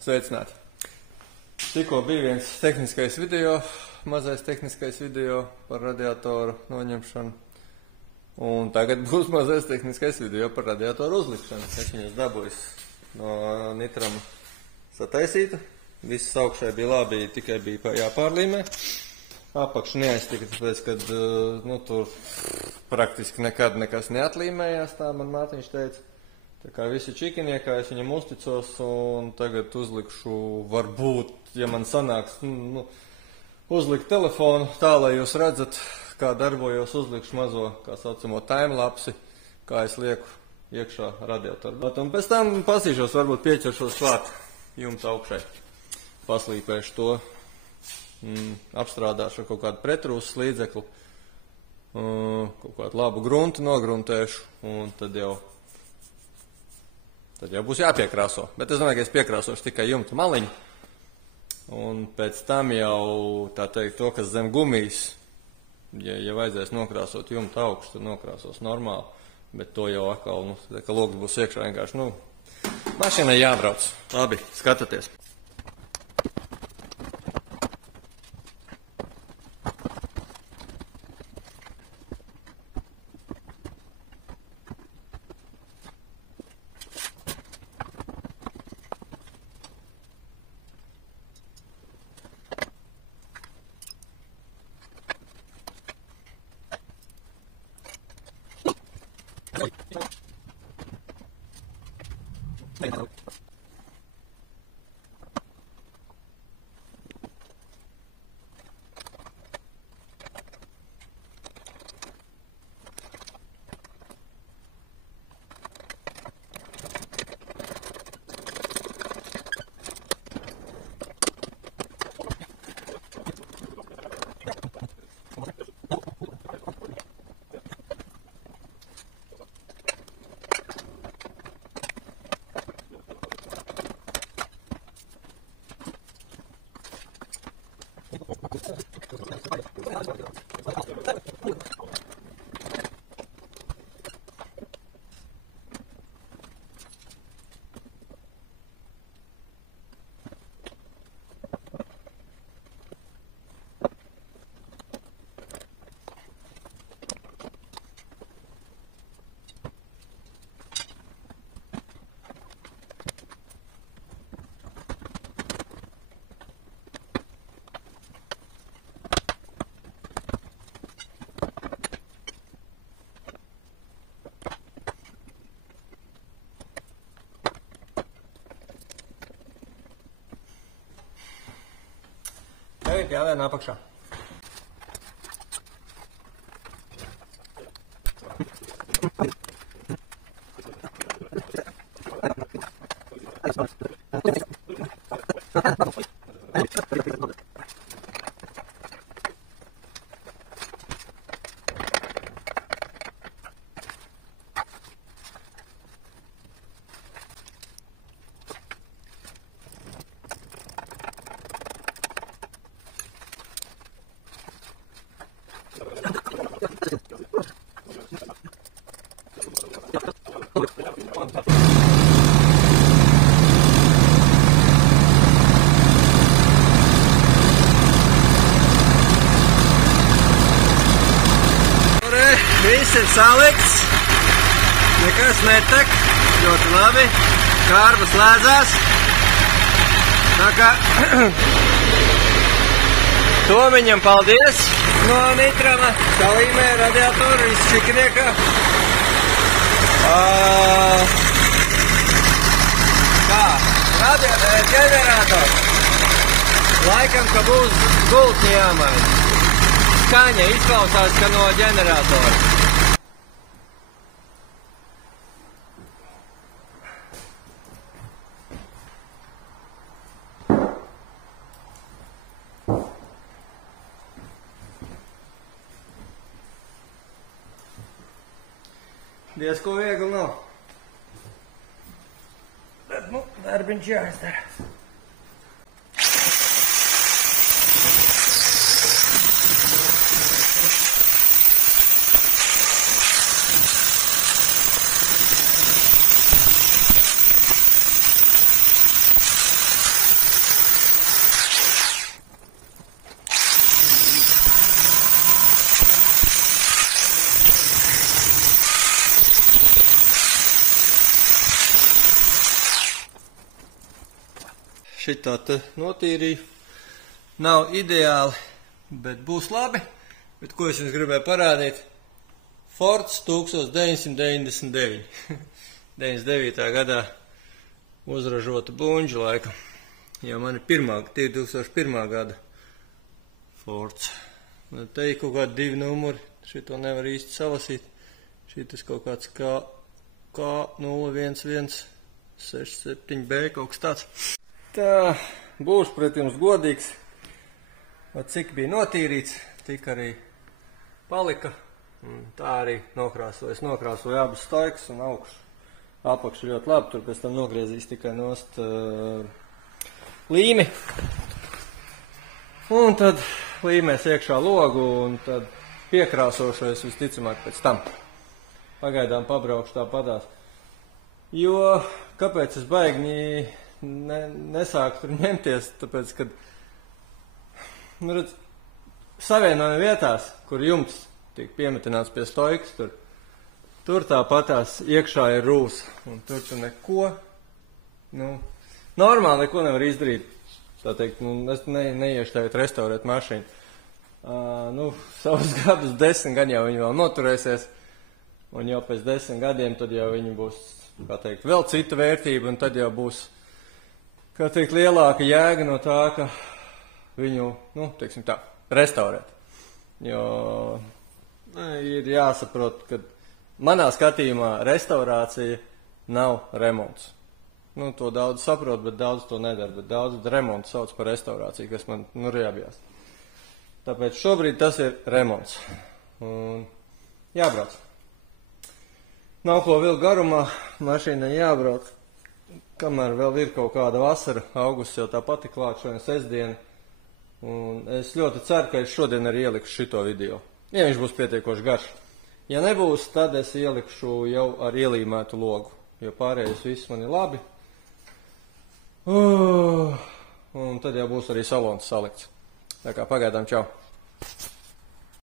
Sveicināti! Tikko bija viens tehniskais video, mazais tehniskais video par radiatoru noņemšanu. Un tagad būs mazais tehniskais video par radiatoru uzlikšanu. Es viņus dabūju no Nitrama sataisītu. Viss augšai bija labi, tikai bija jāpārlīmē. Apakšu neaiztika, tāpēc, kad tur praktiski nekad nekas neatlīmējās, tā man mātiņš teica. Tā kā visi čikiniekā, es viņam uzticos un tagad uzlikšu, varbūt, ja man sanāks, uzlikt telefonu tā, lai jūs redzat, kā darbojos, uzlikšu mazo, kā saucamo timelapsi, kā es lieku iekšā radiatoru. Un pēc tam pasīšos, varbūt pieķeršos klāt jumta augšai. Paslīpēšu to, apstrādāšu ar kaut kādu pretrūsas līdzekli, kaut kādu labu gruntu nogruntēšu un tad jau būs jāpiekrāso. Bet es domāju, ka es piekrāsošu tikai jumta maliņu. Un pēc tam jau, tā teikt, to, kas zem gumijas, ja vajadzēs nokrāsot jumta augstu, tad nokrāsos normāli. Bet to jau atkal, ka logs būs iekšā vienkārši, mašīnai jābrauc. Labi, skatieties. Tagad jāvien apakšā. Viss ir salikts, nekas netek, ļoti labi, kārba slēdzās, tā kā Tomiņam paldies no Nitrama, salīmē radiatoru, viss čikiniekā. Ģenerators, laikam, ka būs gultni jāmaina. Skaņa izklausās, ka no ģeneratora. Diezko viegli nav. Bet, darbiņš jāizdara. šitā te notīrīju. Nav ideāli, bet būs labi. Bet ko es jums gribēju parādīt? Fords 1999. 99. gadā uzražota buņģa laika. Jo man ir 2001. gada Fords. Te ir kaut kādi 2 numuri. Šito nevar īsti salasīt. Šitas kaut kāds K011167B, kaut kas tāds. Tā, būšu pret jums godīgs. Cik bija notīrīts, tik arī palika. Tā arī nokrāsoju. Es nokrāsoju abas staikas un augšu. Apakšu ļoti labi, tur pēc tam nogriezīs tikai nost līmi. Un tad līmēs iekšā logu un tad piekrāsošais visticamāk pēc tam. Pagaidām pabraukšu tāpatās. Jo, kāpēc es baigi nesāku tur ņemties? Tāpēc, kad, redz, savienojuma vietās, kur jumts tiek piemetināts pie stoikas, tur tāpatās iekšā ir rūs. Un tur tu neko, normāli neko nevar izdarīt. Tā teikt, es neiešu tagad restaurēt mašīnu. Savus gadus 10 gan jau viņi vēl noturēsies. Un jau pēc 10 gadiem tad jau viņi būs, kā teikt, vēl cita vērtība, un tad jau būs, kā teikt, lielāka jēga no tā, ka viņu, teiksim tā, restaurēt. Jo ir jāsaprot, ka manā skatījumā restaurācija nav remonts. To daudz saprot, bet daudz to nedara, bet daudz remontu sauc par restaurāciju, kas man, jābjās. Tāpēc šobrīd tas ir remonts. Un jābrauc. Nav ko vilkt garumā, mašīnai jābrauc, kamēr vēl ir kaut kāda vasara, augusts jau tāpat ir klāt, šodien sestdiena. Un es ļoti ceru, ka es šodien arī ielikšu šito video, ja viņš būs pietiekoši garš. Ja nebūs, tad es ielikšu jau ar ielīmētu logu, jo pārējais viss man ir labi. Un tad jau būs arī salons salikts. Tā kā pagaidām čau.